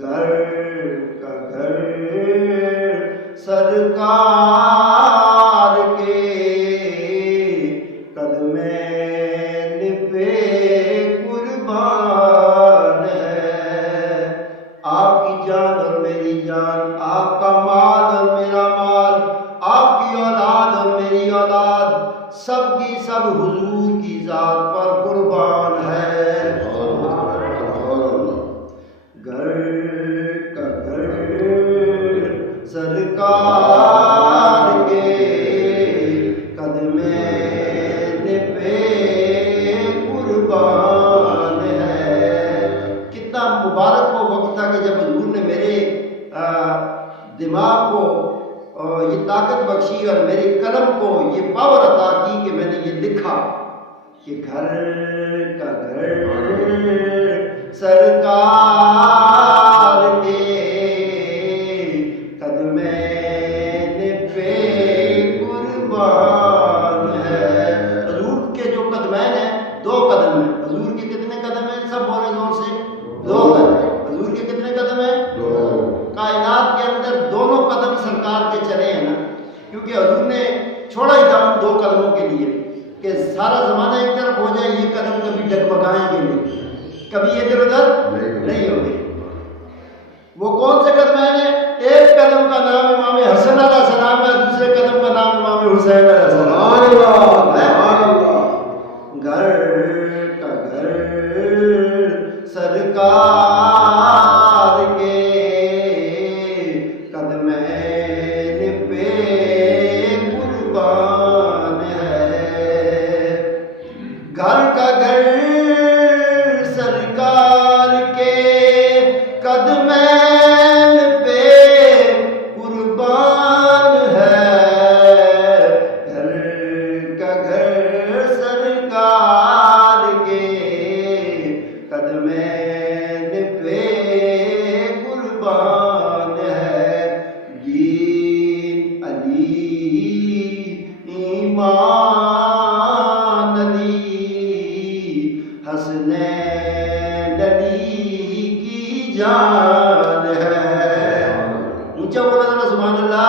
گھر کا گھر سرکار کے قدمین پہ قربان ہے۔ آپ کی جان اور میری جان، آپ کا مال اور میرا مال، آپ کی اولاد اور میری اولاد، سب کی سب حضور کی ذات پر قربان ہے۔ گھر کا گھر سرکار کے قدمین پہ قربان ہے۔ کتنا مبارک وہ وقت تھا کہ جب حضور نے میرے دماغ کو یہ طاقت بخشی اور میرے قلم کو یہ پاور عطا کی کہ میں نے یہ لکھا کہ گھر کا گھر سرکار کے قدمین پہ قربان ہے۔ حضور کے جو قدمین ہیں، دو قدم ہیں۔ حضور کے کتنے قدم ہیں؟ سب بولے زور سے، دو قدم۔ حضور کے کتنے قدم ہیں؟ دو۔ کائنات کے اندر دونوں قدم سرکار کے چلے ہیں نا، کیونکہ حضور نے چھوڑا ہی تھا ان دو قدموں کے لیے کہ سارا زمانہ ایک طرف ہو جائے، یہ قدم کبھی ڈگمگائیں گے نہیں، کبھی ادھر ادھر نہیں ہوگی۔ وہ کون سے قدم ہیں؟ ایک قدم کا نام امام حسن علیہ السلام ہے، دوسرے قدم کا نام امام حسین علیہ السلام ہے۔ گھر کا گھر سرکار کے قدمین پہ قربان ہے۔ گھر کا گھر سرکار کے قدمین پہ قربان ہے۔ گھر کا گھر سرکار کے قدمین پہ قربان ہے۔ دین علی ایمان علی حسنین علی کی جان ہے۔ اونچا بولا ذرا سبحان اللہ۔